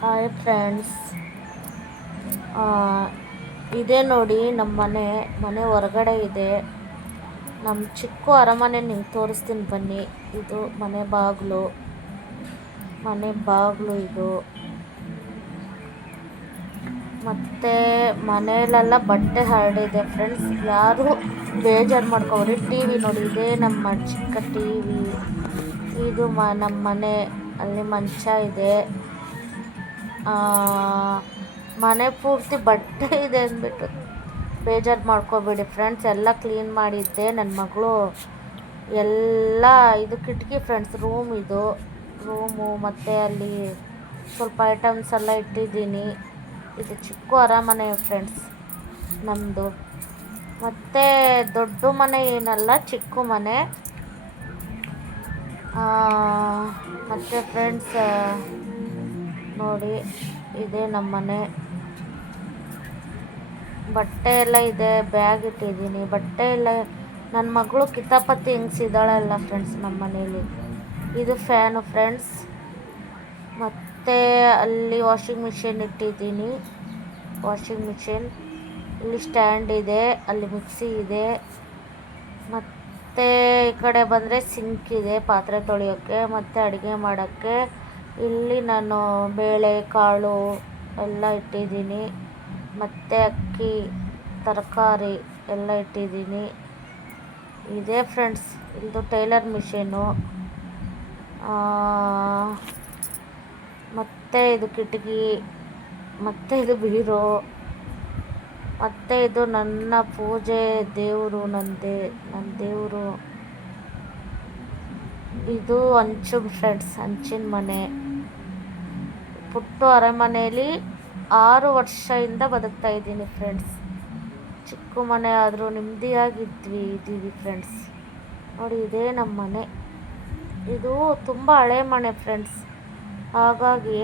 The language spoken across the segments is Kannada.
ಹಾಯ್ ಫ್ರೆಂಡ್ಸ್, ಇದೇ ನೋಡಿ ನಮ್ಮ ಮನೆ ಹೊರಗಡೆ ಇದೆ. ನಮ್ಮ ಚಿಕ್ಕ ಅರಮನೆ ನಿಮ್ಗೆ ತೋರಿಸ್ತೀನಿ ಬನ್ನಿ. ಇದು ಮನೆ ಬಾಗಿಲು ಇದು. ಮತ್ತು ಮನೆಯಲ್ಲೆಲ್ಲ ಬಟ್ಟೆ ಹರಡಿದೆ ಫ್ರೆಂಡ್ಸ್, ಯಾರು ಬೇಜಾರು ಮಾಡ್ಕೊಬೇಡಿ. ಟಿ ವಿ ನೋಡಿ, ಇದೇ ನಮ್ಮ ಚಿಕ್ಕ ಟಿ ವಿ. ಇದು ನಮ್ಮ ಮನೆ, ಅಲ್ಲಿ ಮಂಚ ಇದೆ. ಮನೆ ಪೂರ್ತಿ ಬಟ್ಟೆ ಇದೆ ಅಂದ್ಬಿಟ್ಟು ಬೇಜಾರು ಮಾಡ್ಕೋಬೇಡಿ ಫ್ರೆಂಡ್ಸ್. ಎಲ್ಲ ಕ್ಲೀನ್ ಮಾಡಿದ್ದೆ. ನನ್ನ ಮಗಳು ಎಲ್ಲ ಇದು ಕಿಟಕಿ ಫ್ರೆಂಡ್ಸ್, ರೂಮು ಮತ್ತು ಅಲ್ಲಿ ಸ್ವಲ್ಪ ಐಟಮ್ಸ್ ಎಲ್ಲ ಇಟ್ಟಿದ್ದೀನಿ. ಇದು ಚಿಕ್ಕ ಅರಮನೆ ಫ್ರೆಂಡ್ಸ್ ನಮ್ಮದು. ಮತ್ತು ದೊಡ್ಡ ಮನೆ ಏನಲ್ಲ, ಚಿಕ್ಕ ಮನೆ. ಮತ್ತು ಫ್ರೆಂಡ್ಸ್ ನೋಡಿ, ಇದೇ ನಮ್ಮ ಮನೆ. ಬಟ್ಟೆ ಎಲ್ಲ ಇದೆ, ಬ್ಯಾಗ್ ಇಟ್ಟಿದ್ದೀನಿ. ಬಟ್ಟೆ ಎಲ್ಲ ನನ್ನ ಮಗಳು ಕಿತಾಪತಿ ಹಿಂಗ್ಸಿದ್ದಾಳಲ್ಲ ಫ್ರೆಂಡ್ಸ್ ನಮ್ಮ ಮನೇಲಿ. ಇದು ಫ್ಯಾನು ಫ್ರೆಂಡ್ಸ್. ಮತ್ತು ಅಲ್ಲಿ ವಾಷಿಂಗ್ ಮಿಷಿನ್ ಇಟ್ಟಿದ್ದೀನಿ. ಇಲ್ಲಿ ಸ್ಟ್ಯಾಂಡ್ ಇದೆ, ಅಲ್ಲಿ ಮಿಕ್ಸಿ ಇದೆ. ಮತ್ತು ಈ ಕಡೆ ಬಂದರೆ ಸಿಂಕ್ ಇದೆ ಪಾತ್ರೆ ತೊಳೆಯೋಕ್ಕೆ ಮತ್ತು ಅಡುಗೆ ಮಾಡೋಕ್ಕೆ. ಇಲ್ಲಿ ನಾನು ಬೇಳೆ ಕಾಳು ಎಲ್ಲ ಇಟ್ಟಿದ್ದೀನಿ. ಮತ್ತು ಅಕ್ಕಿ, ತರಕಾರಿ ಎಲ್ಲ ಇಟ್ಟಿದ್ದೀನಿ. ಇದೇ ಫ್ರೆಂಡ್ಸ್, ಇದು ಟೈಲರ್ ಮಿಷಿನು. ಮತ್ತು ಇದು ಕಿಟಕಿ, ಮತ್ತು ಇದು ಬೀರು, ಮತ್ತು ಇದು ನನ್ನ ಪೂಜೆ ದೇವರು, ನನ್ನ ದೇವರು. ಇದು ಹಂಚು ಫ್ರೆಂಡ್ಸ್, ಹಂಚಿನ ಮನೆ. ಪುಟ್ಟ ಅರಮನೆಯಲ್ಲಿ 6 ವರ್ಷದಿಂದ ಬದುಕ್ತಾ ಇದ್ದೀನಿ ಫ್ರೆಂಡ್ಸ್. ಚಿಕ್ಕ ಮನೆ ಆದರೂ ಇದ್ದೀವಿ ಫ್ರೆಂಡ್ಸ್. ನೋಡಿ, ಇದೇ ನಮ್ಮ ಮನೆ. ಇದು ತುಂಬ ಹಳೆ ಮನೆ ಫ್ರೆಂಡ್ಸ್. ಹಾಗಾಗಿ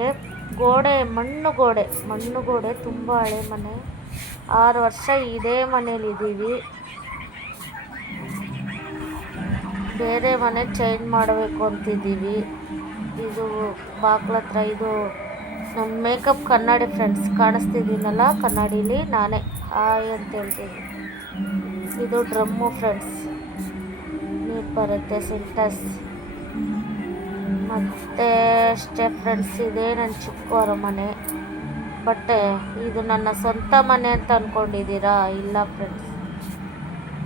ಮಣ್ಣು ಗೋಡೆ ತುಂಬ ಹಳೆ ಮನೆ. 6 ವರ್ಷ ಇದೇ ಮನೇಲಿದ್ದೀವಿ. ಬೇರೆ ಮನೆ ಚೇಂಜ್ ಮಾಡಬೇಕು ಅಂತಿದ್ದೀವಿ. ಇದು ಬಾಗ್ಲ ಹತ್ರ ಇದು ನನ್ನ ಮೇಕಪ್ ಕನ್ನಡಿ ಫ್ರೆಂಡ್ಸ್. ಕಾಣಿಸ್ತಿದ್ದೀನಲ್ಲ ಕನ್ನಡೀಲಿ, ನಾನೇ ಹಾಯ್ ಅಂತ ಹೇಳ್ತೀನಿ. ಇದು ಡ್ರಮ್ಮು ಫ್ರೆಂಡ್ಸ್, ನೀರು ಬರುತ್ತೆ, ಸಿಂಟಸ್. ಮತ್ತು ಅಷ್ಟೇ ಫ್ರೆಂಡ್ಸ್, ಇದೇ ನನ್ನ ಚಿಕ್ಕ ಅರಮನೆ. ಬಟ್ ಇದು ನನ್ನ ಸ್ವಂತ ಮನೆ ಅಂತ ಅಂದ್ಕೊಂಡಿದ್ದೀರಾ? ಇಲ್ಲ ಫ್ರೆಂಡ್ಸ್,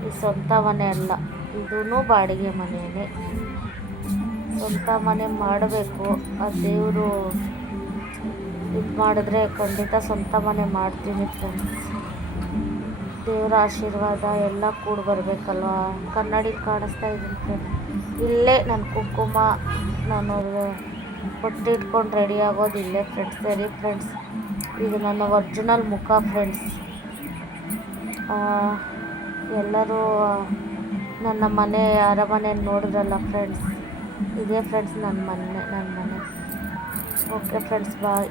ಈ ಸ್ವಂತ ಮನೆ ಅಲ್ಲ, ಇದೂ ಬಾಡಿಗೆ ಮನೆಯೇ. ಸ್ವಂತ ಮನೆ ಮಾಡಬೇಕು. ಆ ದೇವರು ಇದು ಮಾಡಿದ್ರೆ ಖಂಡಿತ ಸ್ವಂತ ಮನೆ ಮಾಡ್ತೀನಿ ಫ್ರೆಂಡ್ಸ್. ದೇವರ ಆಶೀರ್ವಾದ ಎಲ್ಲ ಕೂಡ ಬರಬೇಕಲ್ವ. ಕನ್ನಡಿ ಕಾಣಿಸ್ತಾ ಇದ್ದೀನಿ ಫ್ರೆಂಡ್ಸ್. ಇಲ್ಲೇ ನನ್ನ ಕುಂಕುಮ, ನಾನು ಇಟ್ಕೊಂಡು ರೆಡಿ ಆಗೋದು ಇಲ್ಲೇ ಫ್ರೆಂಡ್ಸ್. ಸರಿ ಫ್ರೆಂಡ್ಸ್, ಇದು ನನ್ನ ಒರಿಜಿನಲ್ ಮುಖ ಫ್ರೆಂಡ್ಸ್. ಎಲ್ಲರೂ ನನ್ನ ಮನೆ ಅರಮನೆ ನೋಡಿದ್ರಲ್ಲ ಫ್ರೆಂಡ್ಸ್. ಇದೇ ಫ್ರೆಂಡ್ಸ್ ನನ್ನ ಮನೆ. ಓಕೆ ಫ್ರೆಂಡ್ಸ್, ಬಾಯ್.